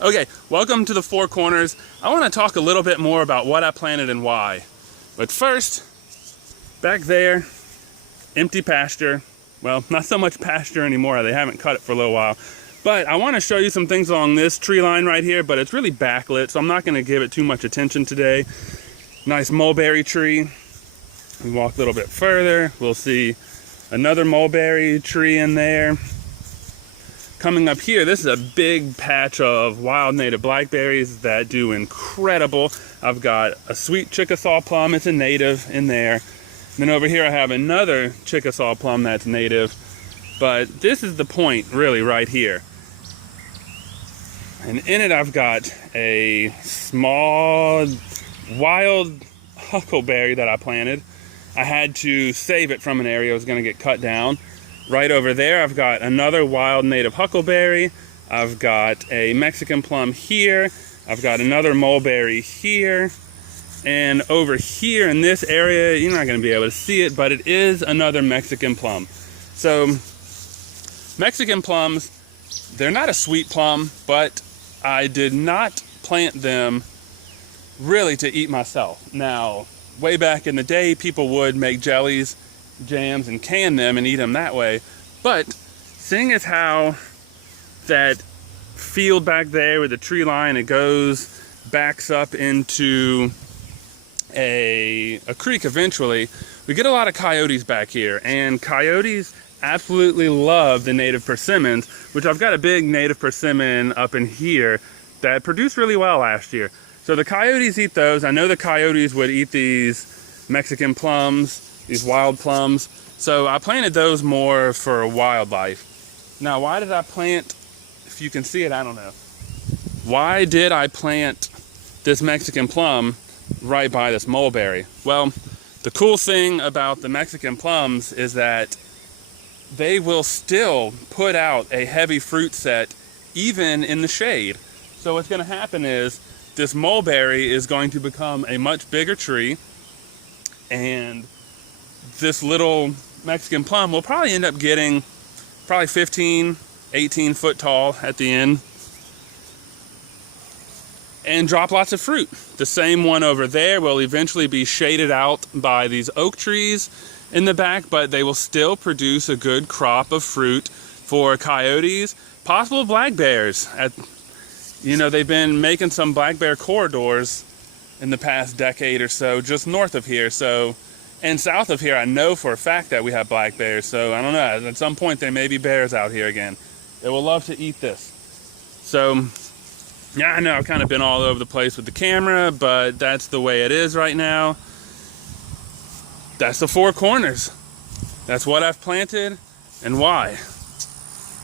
Okay, welcome to the Four Corners. I want to talk a little bit more about what I planted and why. But first, back there, empty pasture. Well, not so much pasture anymore. They haven't cut it for a little while. But I want to show you some things along this tree line right here, but it's really backlit, so I'm not going to give it too much attention today. Nice mulberry tree. We walk a little bit further, we'll see another mulberry tree in there. Coming up here, this is a big patch of wild native blackberries that do incredible. I've got a sweet Chickasaw plum, it's a native in there. And then over here I have another Chickasaw plum that's native. But this is the point really right here. And in it I've got a small wild huckleberry that I planted. I had to save it from an area that was going to get cut down. Right over there I've got another wild native huckleberry. I've got a Mexican plum here. I've got another mulberry here. And over here in this area, you're not going to be able to see it, but it is another Mexican plum. So Mexican plums, they're not a sweet plum, but I did not plant them really to eat myself. Now, way back in the day, people would make jellies, jams, and can them and eat them that way. But seeing as how that field back there with the tree line, it backs up into a creek eventually, we get a lot of coyotes back here, and coyotes absolutely love the native persimmons, which I've got a big native persimmon up in here that produced really well last year. So the coyotes eat those. I know the coyotes would eat these Mexican plums, these wild plums. So I planted those more for wildlife. Now, why did I plant, if you can see it, I don't know. Why did I plant this Mexican plum right by this mulberry? Well, the cool thing about the Mexican plums is that they will still put out a heavy fruit set even in the shade. So what's going to happen is this mulberry is going to become a much bigger tree, and this little Mexican plum will probably end up getting probably 15, 18 foot tall at the end and drop lots of fruit. The same one over there will eventually be shaded out by these oak trees in the back, but they will still produce a good crop of fruit for coyotes, possible black bears. You know, they've been making some black bear corridors in the past decade or so just north of here. So, and south of here, I know for a fact that we have black bears. So I don't know, at some point there may be bears out here again. They will love to eat this. So yeah, I know I've kind of been all over the place with the camera, but that's the way it is right now. That's the Four Corners. That's what I've planted and why.